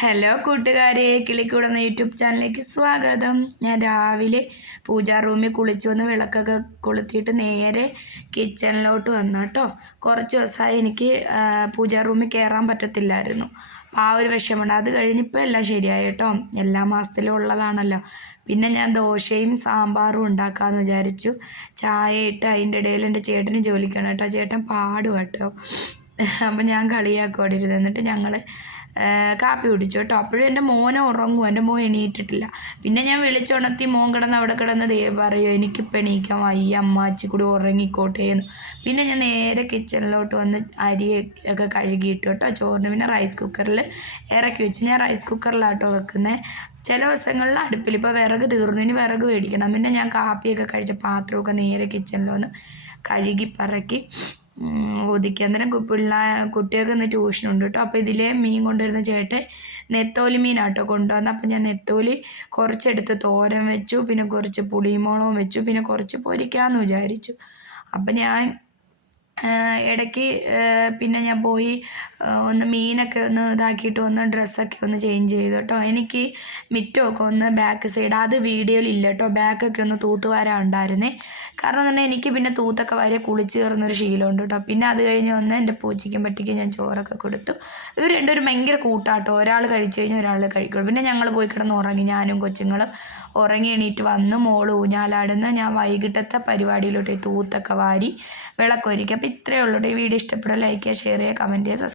Hello കൂട്ടുകാരെ, കിളിക്കൂടുന്ന YouTube ചാനലിലേക്ക് സ്വാഗതം. ഞാൻ രാവിലെ പൂജാ റൂമിൽ കുളിച്ചു വന്ന് വിളക്കൊക്കെ കൊളുത്തിയിട്ട് നേരെ കിച്ചണിലോട്ട് വന്നു കേട്ടോ. കുറച്ച് ദിവസമായി എനിക്ക് പൂജാ റൂമിൽ കയറാൻ പറ്റത്തില്ലായിരുന്നു. അപ്പോൾ ആ ഒരു വിഷമമുണ്ട്. അത് കഴിഞ്ഞപ്പോൾ എല്ലാം ശരിയായി കേട്ടോ. എല്ലാ മാസത്തിലും ഉള്ളതാണല്ലോ. പിന്നെ ഞാൻ ദോശയും സാമ്പാറും ഉണ്ടാക്കാമെന്ന് വിചാരിച്ചു. ചായ ഇട്ട് അതിൻ്റെ ഇടയിൽ എൻ്റെ ചേട്ടന് ജോലിക്കാണ് കേട്ടോ. ചേട്ടൻ പാടും കേട്ടോ. അപ്പം ഞാൻ കളിയാക്കുവാടിരുന്നു. എന്നിട്ട് ഞങ്ങൾ കാപ്പി കുടിച്ചു കേട്ടോ. അപ്പോഴും എൻ്റെ മോനെ ഉറങ്ങും, എൻ്റെ മോൻ എണീറ്റിട്ടില്ല. പിന്നെ ഞാൻ വിളിച്ചുണർത്തി മോൻ കിടന്ന് അവിടെ കിടന്ന് പറയുമോ എനിക്കിപ്പോൾ എണീക്കാൻ വയ്യ, അമ്മാച്ചി കൂടി ഉറങ്ങിക്കോട്ടെ എന്ന്. പിന്നെ ഞാൻ നേരെ കിച്ചണിലോട്ട് വന്ന് അരിയൊക്കെ കഴുകിയിട്ടു കേട്ടോ. ചോറിന് പിന്നെ റൈസ് കുക്കറിൽ ഇറക്കി വെച്ച്. ഞാൻ റൈസ് കുക്കറിലാട്ടോ വെക്കുന്നത്. ചില ദിവസങ്ങളിൽ അടുപ്പിൽ ഇപ്പോൾ വിറക് തീർന്നു, ഇനി വിറക് മേടിക്കണം. പിന്നെ ഞാൻ കാപ്പിയൊക്കെ കഴിച്ച പാത്രമൊക്കെ നേരെ കിച്ചണിൽ വന്ന് കഴുകി പറക്കി ഒതുക്കി. അന്നേരം കുട്ടികൾക്ക് ഇന്ന് ട്യൂഷനുണ്ട് കേട്ടോ. അപ്പോൾ ഇതിലെ മീൻ കൊണ്ടുവരുന്ന ചേട്ടൻ നെത്തോലി മീനാട്ടോ കൊണ്ടുവന്നത്. അപ്പം ഞാൻ നെത്തോലി കുറച്ചെടുത്ത് തോരൻ വെച്ചു, പിന്നെ കുറച്ച് പുളിമുളകും വെച്ചു, പിന്നെ കുറച്ച് പൊരിക്കാമെന്ന് വിചാരിച്ചു. അപ്പം ഞാൻ ഇടയ്ക്ക് പിന്നെ ഞാൻ പോയി ഒന്ന് മീനൊക്കെ ഒന്ന് ഇതാക്കിയിട്ട് ഒന്ന് ഡ്രസ്സൊക്കെ ഒന്ന് ചേഞ്ച് ചെയ്തു കേട്ടോ. എനിക്ക് മിറ്റമൊക്കെ ഒന്ന് ബാക്ക് സൈഡ് അത് വീഡിയോയിലില്ല കേട്ടോ. ബാക്കൊക്കെ ഒന്ന് തൂത്ത് വരാൻ ഉണ്ടായിരുന്നേ. കാരണം എന്ന് പറഞ്ഞാൽ എനിക്ക് പിന്നെ തൂത്തൊക്കെ വരെ കുളിച്ച് കയറുന്നൊരു ശീലമുണ്ട് കേട്ടോ. പിന്നെ അത് കഴിഞ്ഞ് വന്ന് എൻ്റെ പൂച്ചയ്ക്കും പട്ടിക്കും ഞാൻ ചോറൊക്കെ കൊടുത്തു. ഇവർ രണ്ടുപേരും ഭയങ്കര കൂട്ടാട്ടോ. ഒരാൾ കഴിച്ച് കഴിഞ്ഞാൽ ഒരാൾ കഴിക്കുള്ളൂ. പിന്നെ ഞങ്ങൾ പോയി കിടന്ന് ഉറങ്ങി. ഞാനും കൊച്ചുങ്ങളും ഉറങ്ങി എണീറ്റ് വന്ന് മോള് ഊഞ്ഞാലാടുന്ന ഞാൻ വൈകിട്ടത്തെ പരിപാടിയിലോട്ട് തൂത്തൊക്കെ വാരി വിളക്കൊരുക്കി. അപ്പോൾ ഇത്രയേ ഉള്ളൂ. ഈ വീഡിയോ ഇഷ്ടപ്പെടുക, ലൈക്ക് ചെയ്യുക, ഷെയർ ചെയ്യുക, കമൻറ്റ് ചെയ്യുക.